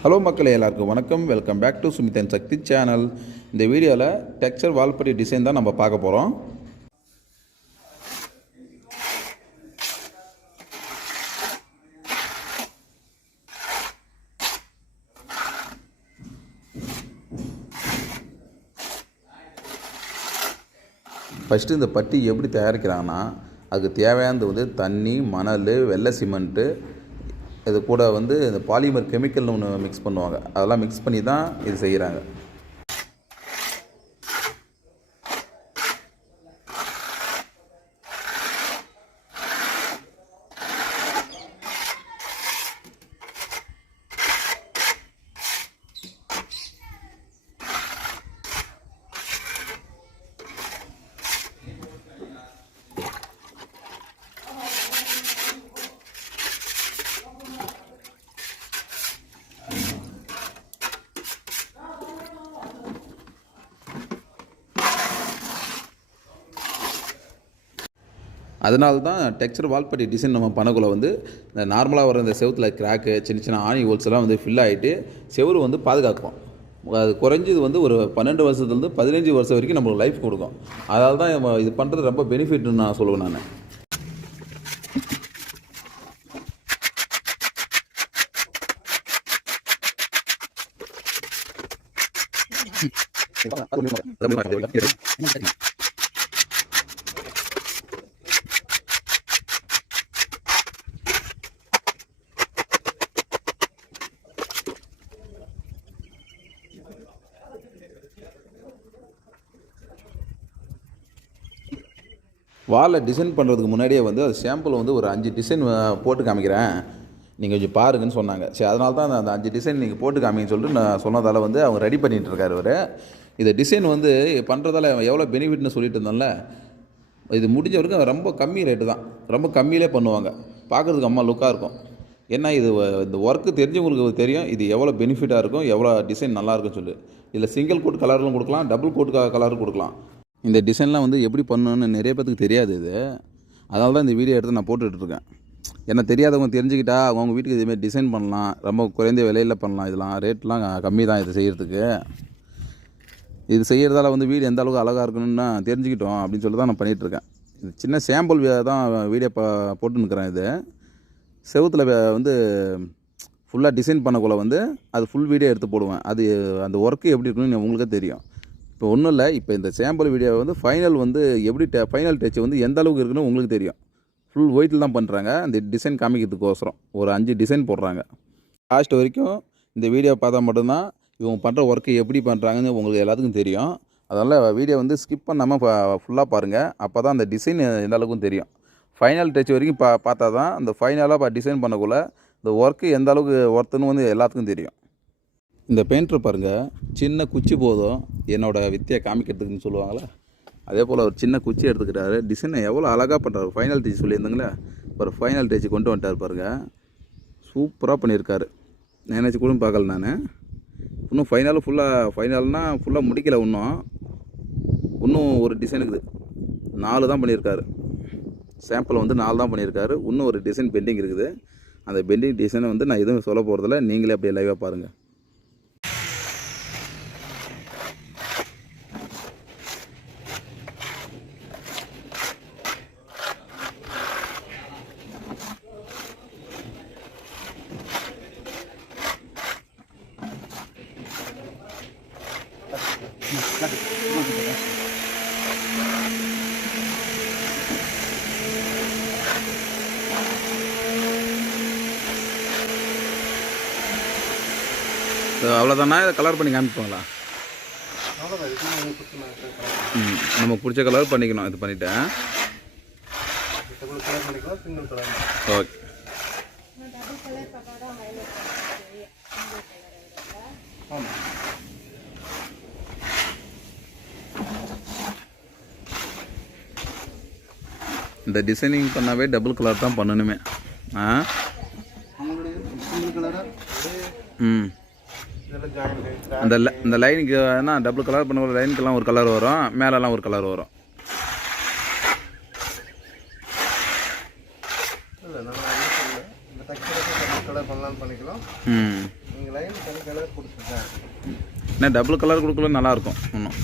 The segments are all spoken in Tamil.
ஹலோ மக்களே எல்லாருக்கும் வணக்கம். Welcome back to Sumithan Sakthi channel இந்த வீடியோவில் டெக்ஸ்சர் வால்பட்டி டிசைன் தான் நம்ம பார்க்க போகிறோம் ஃபஸ்ட்டு இந்த பட்டி எப்படி தயாரிக்கிறாங்கன்னா அதுக்கு தேவையானது வந்து தண்ணி மணல் வெள்ளை சிமெண்ட்டு இது கூட வந்து இந்த பாலிமர் கெமிக்கல்னு ஒன்று மிக்ஸ் பண்ணுவாங்க. அதெல்லாம் மிக்ஸ் பண்ணி தான் இது செய்கிறாங்க அதனால தான் டெக்ஸ்சர் வால்பட்டி டிசைன் நம்ம பண்ணக்குள்ள வந்து இந்த நார்மலாக வர இந்த செவுத்தில் கிராக்கு சின்ன சின்ன ஆணி ஹோல்ஸ் எல்லாம் வந்து ஃபில் ஆகிட்டு செவுரு வந்து பாதுகாக்கும். அது குறைஞ்சது வந்து ஒரு பன்னெண்டு வருஷத்துலேருந்து பதினஞ்சு வருஷம் வரைக்கும் நம்மளுக்கு லைஃப் கொடுக்கும். அதனால தான் இது பண்ணுறது ரொம்ப பெனிஃபிட்னு நான் சொல்லுவேன் நான். வாலில் டிசைன் பண்ணுறதுக்கு முன்னாடியே வந்து அது சாம்பிள் வந்து ஒரு அஞ்சு டிசைன் போட்டு காமிக்கிறேன். நீங்கள் கொஞ்சம் பாருங்கன்னு சொன்னாங்க. சரி அதனால தான் அந்த அஞ்சு டிசைன் நீங்கள் போட்டு காமிங்கன்னு சொல்லிட்டு நான் சொன்னதால் வந்து அவங்க ரெடி பண்ணிகிட்டு இருக்காரு அவர். இந்த டிசைன் வந்து பண்ணுறதால எவ்வளோ பெனிஃபிட்னு சொல்லிட்டு இருந்தோம்ல இது முடிஞ்ச வரைக்கும் ரொம்ப கம்மி ரேட்டு தான். ரொம்ப கம்மியிலே பண்ணுவாங்க. பார்க்குறதுக்கு அம்மா லுக்காக இருக்கும். ஏன்னா இது வ- இந்த ஒர்க்கு தெரிஞ்சவங்களுக்கு தெரியும் இது எவ்வளோ பெனிஃபிட்டாக இருக்கும் எவ்வளோ டிசைன் நல்லாயிருக்கும்னு சொல்லி. இதில் சிங்கிள் கோட் கலர்லும் கொடுக்கலாம் டபுள் கோட் கலரும் கொடுக்கலாம். இந்த டிசைன்லாம் வந்து எப்படி பண்ணணும்னு நிறைய பேத்துக்கு தெரியாது இது. அதனால தான் இந்த வீடியோ எடுத்து நான் போட்டுட்ருக்கேன். ஏன்னா தெரியாதவங்க தெரிஞ்சுக்கிட்டா அவங்க வீட்டுக்கு இதேமாதிரி டிசைன் பண்ணலாம் ரொம்ப குறைந்த விலையில் பண்ணலாம். இதெல்லாம் ரேட்லாம் கம்மி தான் இது செய்கிறதுக்கு இது செய்கிறதால வந்து வீடு எந்த அளவுக்கு அழகாக இருக்கணும்னு நான் தெரிஞ்சுக்கிட்டோம் அப்படின்னு சொல்லி தான் நான் பண்ணிகிட்ருக்கேன் இது சின்ன சாம்பிள் தான் வீடியோ பா போட்டுன்னுக்கிறேன் இது. செவத்தில் வந்து ஃபுல்லாக டிசைன் பண்ணக்குள்ள வந்து அது ஃபுல் வீடியோ எடுத்து போடுவேன். அது அந்த ஒர்க்கு எப்படி இருக்குன்னு உங்களுக்கே தெரியும். இப்போ ஒன்றும் இல்லை இப்போ இந்த சாம்பிள் வீடியோ வந்து ஃபைனல் வந்து எப்படி டே ஃபைனல் டச் வந்து எந்த அளவுக்கு இருக்குன்னு உங்களுக்கு தெரியும். ஃபுல் ஒயிட்டில் தான் பண்ணுறாங்க அந்த டிசைன் காமிக்கிறதுக்கோசரம். ஒரு அஞ்சு டிசைன் போடுறாங்க. லாஸ்ட் வரைக்கும் இந்த வீடியோ பார்த்தா மட்டும்தான் இவங்க பண்ணுற ஒர்க்கு எப்படி பண்ணுறாங்கன்னு உங்களுக்கு எல்லாத்துக்கும் தெரியும். அதனால் வீடியோ வந்து ஸ்கிப் பண்ணாமல் ஃபுல்லாக பாருங்கள் அப்போ தான் அந்த டிசைன் எந்த அளவுக்கும் தெரியும். ஃபைனல் டச் வரைக்கும் பா பார்த்தா தான் அந்த ஃபைனலாக டிசைன் பண்ணக்குள்ள இந்த ஒர்க்கு எந்த அளவுக்கு ஒர்த்துன்னு வந்து எல்லாத்துக்கும் தெரியும். இந்த பெயிண்டர் பாருங்கள் சின்ன குச்சி போதும். என்னோடய வித்தியை காமிக்கிறதுக்குன்னு சொல்லுவாங்களா அதே போல் ஒரு சின்ன குச்சி எடுத்துக்கிட்டாரு. டிசைனை எவ்வளோ அழகாக பண்ணுறாரு ஃபைனல் டேஜ் சொல்லியிருந்தாங்களே ஒரு ஃபைனல் டேஜ் கொண்டு வந்துட்டார் பாருங்கள் சூப்பராக பண்ணியிருக்காரு. நினச்சி கூட பார்க்கல நான். இன்னும் ஃபைனலும் ஃபுல்லாக ஃபைனல்னால் ஃபுல்லாக முடிக்கல இன்னும். இன்னும் ஒரு டிசைன் இருக்குது. நாலு தான் பண்ணியிருக்காரு. சாம்பிள் வந்து நாலு தான் பண்ணியிருக்காரு. இன்னும் ஒரு டிசைன் பெண்டிங் இருக்குது. அந்த பெண்டிங் டிசைனை வந்து நான் எதுவும் சொல்ல போகிறதில்ல நீங்களே அப்படியே லைவாக பாருங்கள் அவ்வளோதானா இதை கலர் பண்ணி காமிப்பாங்களா நம்ம பிடிச்ச கலர் பண்ணிக்கணும். இது பண்ணிட்டேன். ஓகே. இந்த டிசைனிங் பண்ணாவே டபுள் கலர் தான் பண்ணணுமே. ஆ? ம். அந்த ல- இந்த லைனுக்கு என்ன டபுள் கலர் பண்ண லைனுக்கெல்லாம் ஒரு கலர் வரும் மேலெல்லாம் ஒரு கலர் வரும். இந்த ம். என்ன டபுள் கலர் கொடுக்கல நல்லாயிருக்கும் இன்னும்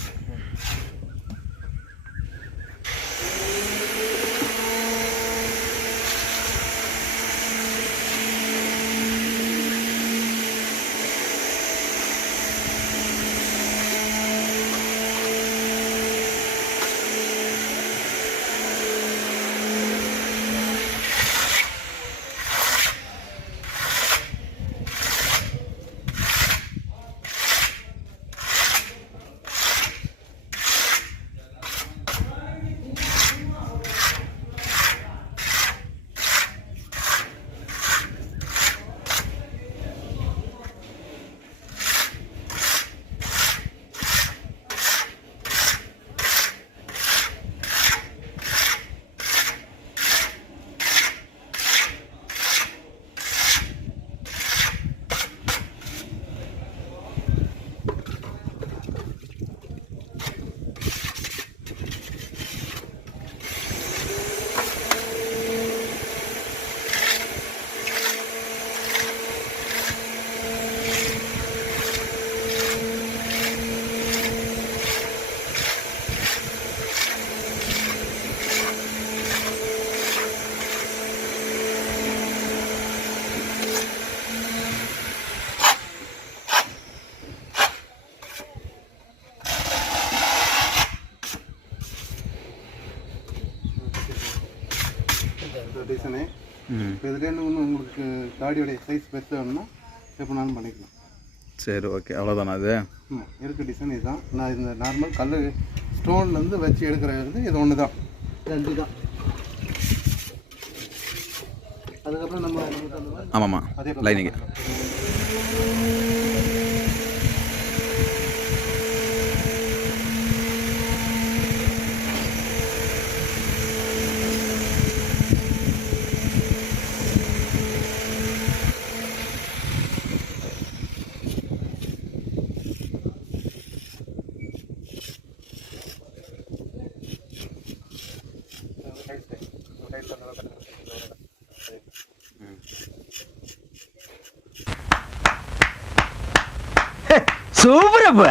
டிசைனு இப்போ இதுலேருந்து இன்னும் உங்களுக்கு காடியோடைய சைஸ் பெருசாக வேணும்னா எப்போனாலும் பண்ணிக்கலாம். சரி ஓகே அவ்வளோதானா அது ம் இருக்க டிசைன் இதுதான். நான் இந்த நார்மல் கல் ஸ்டோன்லேருந்து வச்சு எடுக்கிறது இது ஒன்று தான் ரெண்டு தான் அதுக்கப்புறம் நம்ம ஆமாம்மா. அதே Sobra, bro.